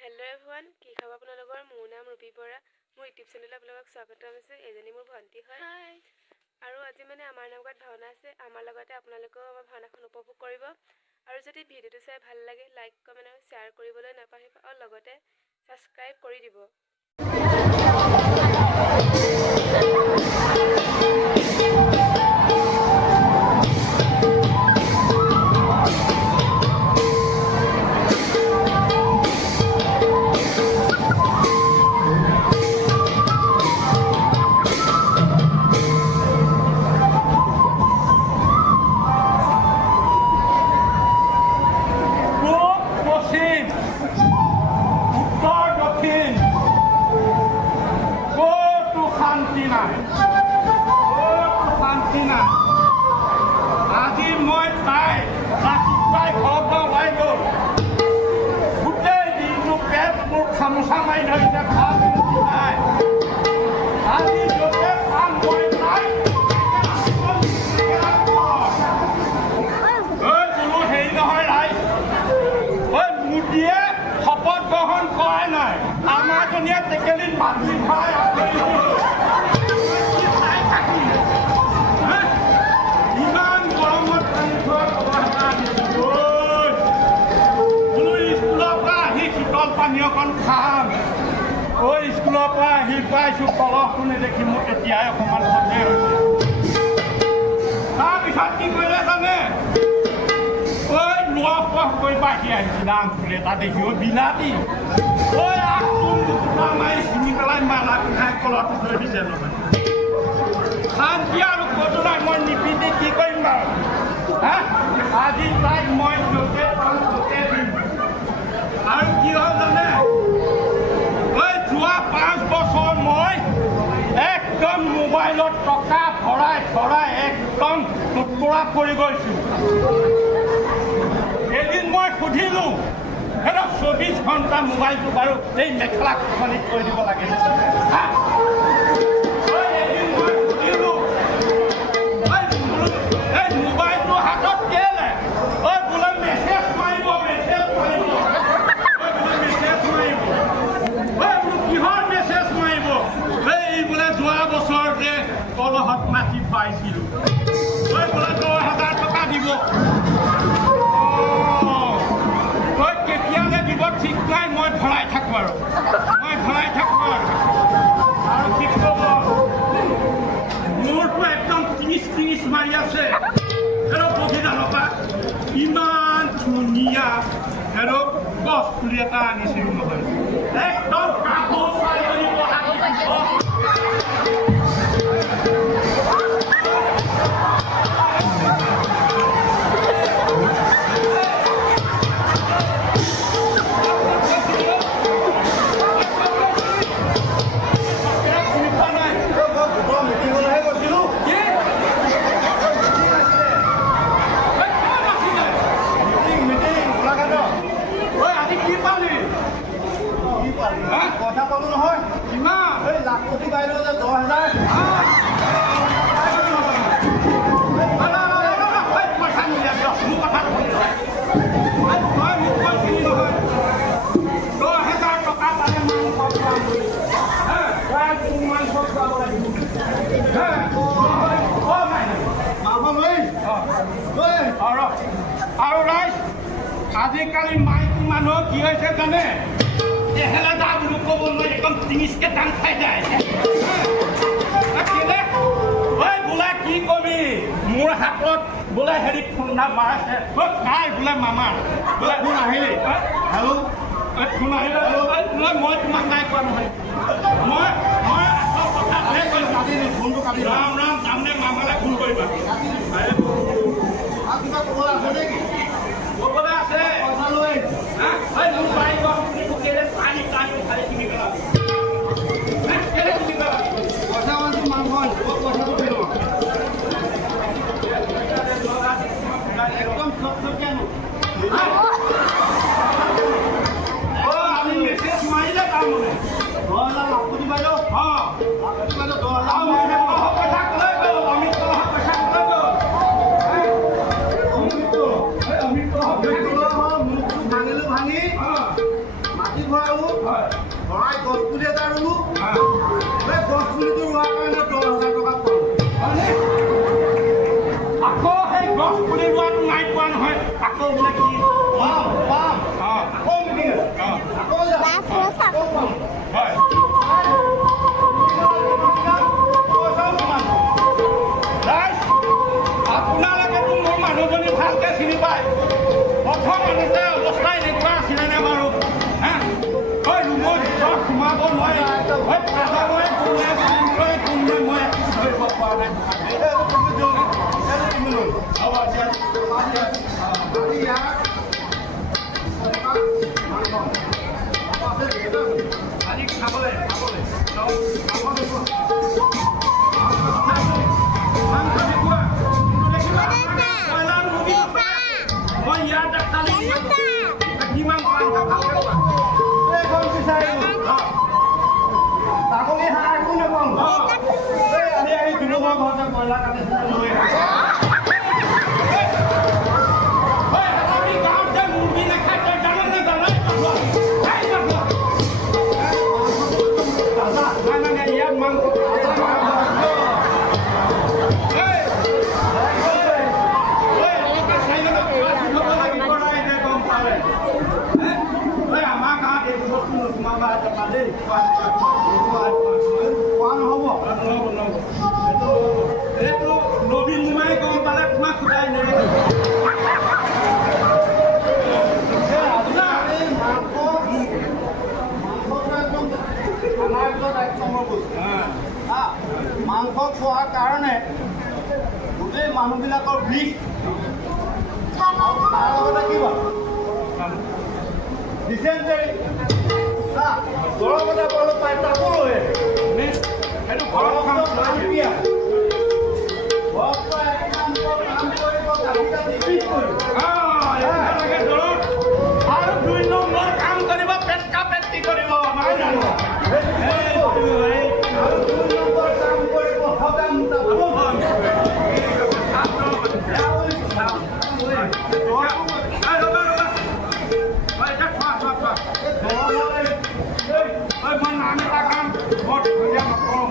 Hello' everyone, কি খবৰ আপোনালোকৰ? মোৰ নাম ৰুবি বৰা। মোৰ ইউটিউব চেনেলত আপোনালোকক স্বাগতম আছে। এজনী মোৰ ভণ্টি হয়। আৰু আজি আমাৰ নামঘৰত ভাওনা আছে। আমাৰ লগতে আপোনালোকেও আমাৰ ভাওনাখন উপভোগ কৰিব। আৰু যদি ভিডিঅ'টো চাই ভাল লাগে, লাইক কমেণ্ট আৰু শ্বেয়াৰ কৰিবলৈ নাপাহৰিব আৰু লগতে ছাবস্ক্ৰাইব কৰি দিব। আজি মই তাই ৰাতিপুৱাই ঘৰ ওলাই গ'ল। গোটেই দিনটো পেট মোৰ খামোচা মাৰি ধৰিছে, ভাত নাই। আজি য'তে কাম কৰি নাই কোনো হেৰি নহয় ৰাই। মোদীয়ে শপত গ্ৰহণ কৰাই নাই। আমাৰজনীয়ে টেকেলিত মাটি ভৰাই পানীয়কণ খাম। স্কুলৰ পৰা আহি পাইছোঁ, কলহটো নেদেখি মোৰ তেতিয়াই অকণমান সন্দেহ হৈছে। তাৰপিছত কি কৰিলে জানে? লোৱা পথ কৰি বাঢ়ি আহিছিল আম ফুল এটা দেখি বিলাতী মাৰি চিঙি পেলাই মালা পিন্ধাই কলহটো থৈ দিছে নহয়। শান্তি আৰু ক'তো নাই। মই নিপিন্ধি কি কৰিম বাৰু? আজি তাইক মই য'তে পাওঁ ত'তে দিম। আৰু কি হ'ল জানে? যোৱা 5 বছৰ মই একদম মোবাইলত টকা ভৰাই একদম টুটুৰা কৰি গৈছোঁ। এদিন মই সুধিলোঁ, 24 ঘণ্টা মোবাইলটো বাৰু এই মেখেলা খনিত থৈ দিব লাগে। এদিন মই সুধিলোঁ, এই মোবাইলটো হাতত কেলে? বোলে মেছেজ মাৰিব। কিহৰ মেছেজ মাৰিব? এই বোলে যোৱা বছৰতে কলহত মাটি পাইছিলোঁ, বোলে 10,000 টকা দিব। কেতিয়ালৈ দিব ঠিক নাই। মই ভৰাই থাকোঁ আৰু কি ক'ব, মোৰতো একদম 30 মাৰি আছে। বগীডালৰ পৰা ইমান ধুনীয়া গছ পুলি এটা আনিছিলোঁ নহয়, একদম কথা পালো নহয়। কিমান? এই লাখপতি বাইদেউ যে 10,000। পইচা নিদিয়া দিয়ক, মোৰ কথা নুশুনি নহয়। মোক কৈছিলি নহয় 10,000 টকা পালে মাংস খুৱাম বুলি। মাংস খুৱাব লাগিব। আৰু ৰাইজ, আজিকালি মাইকী মানুহ কি হৈছে জানে? এহেলা দা বুলি ক'ব নোৱাৰি, একদম 30কে টান খাই যায়। বোলে কি কবি, মোৰ হাতত বোলে হেৰি খুন্দা মাৰাইছে। নাই বোলে মামাৰ বোলে ফোন আহিলে। হেল্ল' ফোন আহিলে। মই তোমাক নাই কোৱা নহয়। মই কথা ফোনটো কাটি ৰাম তাৰমানে মামালে ফোন কৰিবা। কিবা ক'বলৈ আছে নেকি? ক'বলৈ আছে। পইচা লৈ মোৰ পাৰিব পানী খালি কিনি পেলাব। পইচা মানটো মাংস পইচাটো ফেৰ একদম আমি মেছেজ মাৰিলে তাৰমানে 10,000 লাখপতি বাইদেউ। লাখপতি বাইদেউ 10,000 পইচা ক'লে মাটি ভৰালোঁ ভৰাই গছ পুলি এটা ৰুলোঁ সেই গছ পুলিটো ৰোৱাৰ কাৰণে 10,000 টকা পালোঁ আকৌ সেই গছ পুলি ৰোৱাটো নাই পোৱা নহয় আকৌ বোলে কি পাম পাম আকৌ মিটিং আকৌ যাম আকৌ পাম হয় আপোনালোকেতো মোৰ মানুহজনী ভালকৈ চিনি পায় প্ৰথম মানুহতে অৱস্থা এনেকুৱা আছিলে নে বাৰু হা হয় ৰুমৰ ভিতৰত সোমাব নোৱাৰি হয় পাহাৰৰে কোনে কোনটোৱে কোনে মই একো ধৰিব পৰা নাই হ'ব আজি খাবলৈ মই ইয়াত খালি কিমান ছাগলী হাঁহ একো নাপাওঁ আহি আহি দুলোকৰ ঘৰতে ব্ৰইলাৰ কাটিছিলে লৈ গাঁৱত যে মুৰ্গী নাখায় তই জানো নে জানো নাই ইয়াত মাংস আমাৰ গাঁৱত এইটো বস্তু নোসোমাবা দেই কোৱা নহ'ব এইটো নবীন মোমাই গম পালে তোমাক সোধাই নেৰে মাংস খোৱাৰ কাৰণে গোটেই মানুহবিলাকৰ বিষ তাৰ লগতে কি বাৰু ডিচেণ্টাৰী গৰম এটা বল পাই তাকো লৈ সেইটো ঘৰৰ কাম কাম কৰিব আৰু 2 নম্বৰ কাম কৰিব পেটকা পেটকি কৰিব নহয় জানো মই নাম এটা কাম বৰ ধুনীয়া নকৰোঁ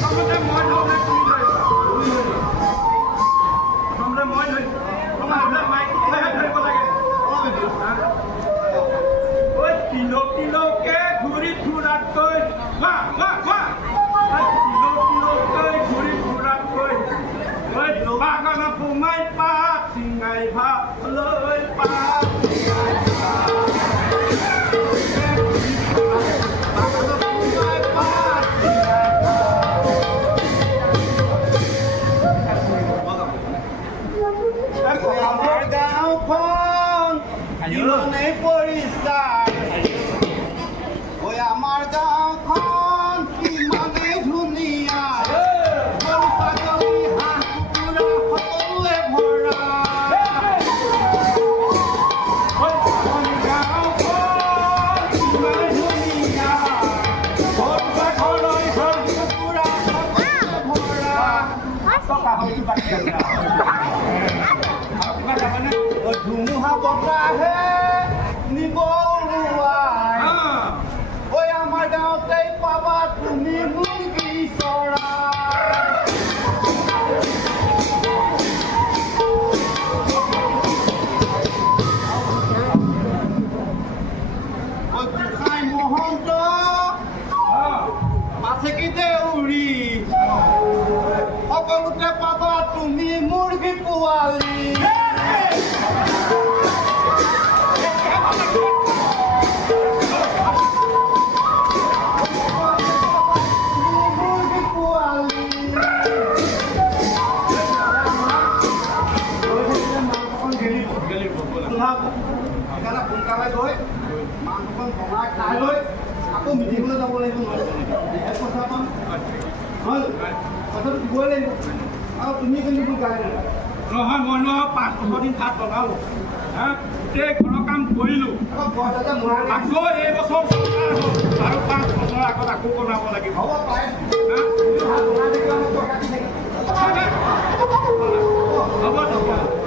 প্ৰথমতে মই ধৰণে তুমি লৈ প্ৰথমতে মই ধৰি তোমাৰ মাইকীহে ধৰিব লাগে ঐ কিলোকে ঘূৰি ফুৰাতকৈ ঘূৰি ফুৰাতকৈ ঐ বাগানত সোমাই পাত চিঙাই ভাত লৈ পাত আমাৰ গাঁওখন ইমানেই পৰিষ্কাৰ ঐ আমাৰ গাঁওখন ইমানেই ধুনীয়া গৰু ছাগলী হাঁহ কুকুৰা সকলোৱে ভৰা ধুমুহা বতাহে নিব উৰুৱাই ঐ আমাৰ গাঁৱতেই পাবা তুমি মুৰ্গী চৰাই মহন্ত মাছেকি দেউৰী সকলোতে পাবা তুমি মুৰ্গী পোৱালি সোনকালে গৈ মাংসখন বনাই খাই লৈ আকৌ মিটিঙলৈ যাব লাগিব নহয় পইচা পাম হয় কথাটো দিবই লাগিব আৰু তুমি কিন্তু গাই নহয় মই নহয় 5-6 দিন তাত লগালোঁ হা গোটেই ঘৰৰ কাম কৰিলোঁ আকৌ এইবছৰ চৰকাৰ হ'ল আৰু 5 বছৰ আগত আকৌ বনাব লাগিব হ'ব পাৰে হ'ব